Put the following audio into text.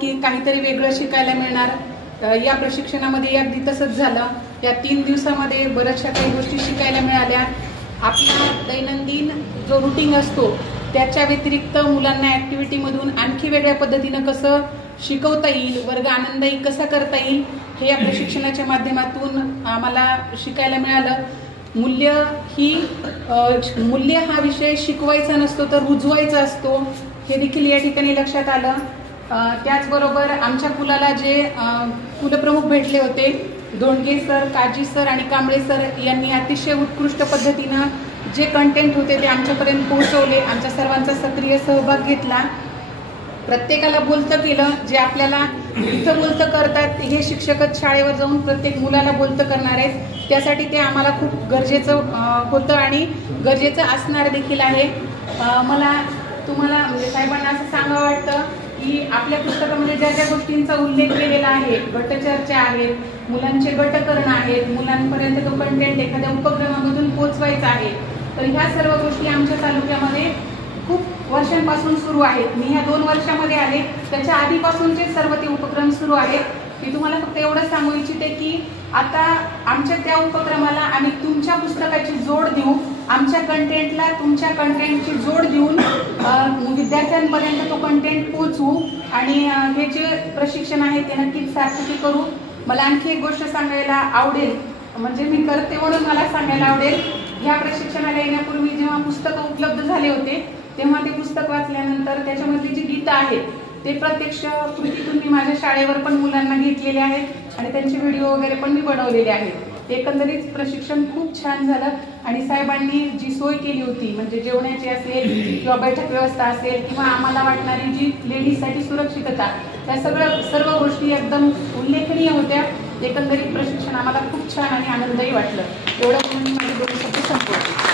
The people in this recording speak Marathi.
की काहीतरी वेगळं शिकायला मिळणार। या प्रशिक्षणामध्ये अगदी तसंच झालं। या 3 दिवसामध्ये बऱ्याचशा काही गोष्टी शिकायला मिळाल्या। आपला दैनंदिन जो रुटीन असतो त्याच्या व्यतिरिक्त मुलांना ॲक्टिव्हिटीमधून आणखी वेगळ्या पद्धतीनं कसं शिकवता येईल, वर्ग आनंददायी कसा करता येईल, हे या प्रशिक्षणाच्या माध्यमातून आम्हाला शिकायला मिळालं। मूल्य हा विषय शिकवायचा नसतो तर रुजवायचा असतो, हे देखील या ठिकाणी लक्षात आलं। त्याचबरोबर आमच्या कुलाला जे कुलप्रमुख भेटले होते, धोंडगे सर, काजी सर आणि कांबळे सर यांनी अतिशय उत्कृष्ट पद्धतीनं जे कंटेंट होते ते आमच्यापर्यंत पोहोचवले। आमच्या सर्वांचा सक्रिय सहभाग घेतला, प्रत्येकाला बोलतं केलं। जे आपल्याला इथं बोलतं करतात हे शिक्षकच शाळेवर जाऊन प्रत्येक मुलाला बोलतं करणार आहेत, त्यासाठी ते आम्हाला खूप गरजेचं होतं आणि गरजेचं असणार देखील आहे। मला तुम्हाला म्हणजे साहेबांना असं सांगावं वाटतं की आपल्या पुस्तकामध्ये ज्या ज्या गोष्टींचा उल्लेख केलेला आहे, गटचर्चा आहेत, मुलांचे गटकरण आहेत, मुलांपर्यंत तो कंटेंट एखाद्या उपक्रमामधून पोहोचवायचा आहे, तर ह्या सर्व गोष्टी आमच्या तालुक्यामध्ये खूप वर्षांपासून सुरू आहेत। मी ह्या 2 वर्षामध्ये आले, त्याच्या आधीपासूनचे सर्व ते उपक्रम सुरू आहेत। मी तुम्हाला फक्त एवढंच सांगू इच्छिते की आता आमच्या त्या उपक्रमाला आम्ही तुमच्या पुस्तकाची जोड देऊ, आमच्या कंटेंटला तुमच्या कंटेंटची जोड देऊन विद्यार्थ्यांपर्यंत तो कंटेंट पोहोचवू आणि हे जे प्रशिक्षण आहे ते नक्कीच सार्थकी करू। मला आणखी एक गोष्ट सांगायला आवडेल, म्हणजे मी करते म्हणून मला सांगायला आवडेल, ह्या प्रशिक्षणाला येण्यापूर्वी जेव्हा पुस्तकं उपलब्ध झाले होते तेव्हा ते पुस्तक वाचल्यानंतर त्याच्यामधली जी गीतं आहेत ते प्रत्यक्ष कृतीतून मी माझ्या शाळेवर पण मुलांना घेतलेले आहेत आणि त्यांचे व्हिडिओ वगैरे पण मी बनवलेले आहेत। एकंदरीत प्रशिक्षण खूप छान झालं आणि साहेबांनी जी सोय केली होती, म्हणजे जेवणाची असेल किंवा बैठक व्यवस्था असेल किंवा आम्हाला वाटणारी जी लेडीजसाठी सुरक्षितता, त्या सर्व गोष्टी एकदम उल्लेखनीय होत्या। एकंदरीत प्रशिक्षण आम्हाला खूप छान आणि आनंदही वाटलं। एवढं म्हणून माझे 2 शब्द संपवते।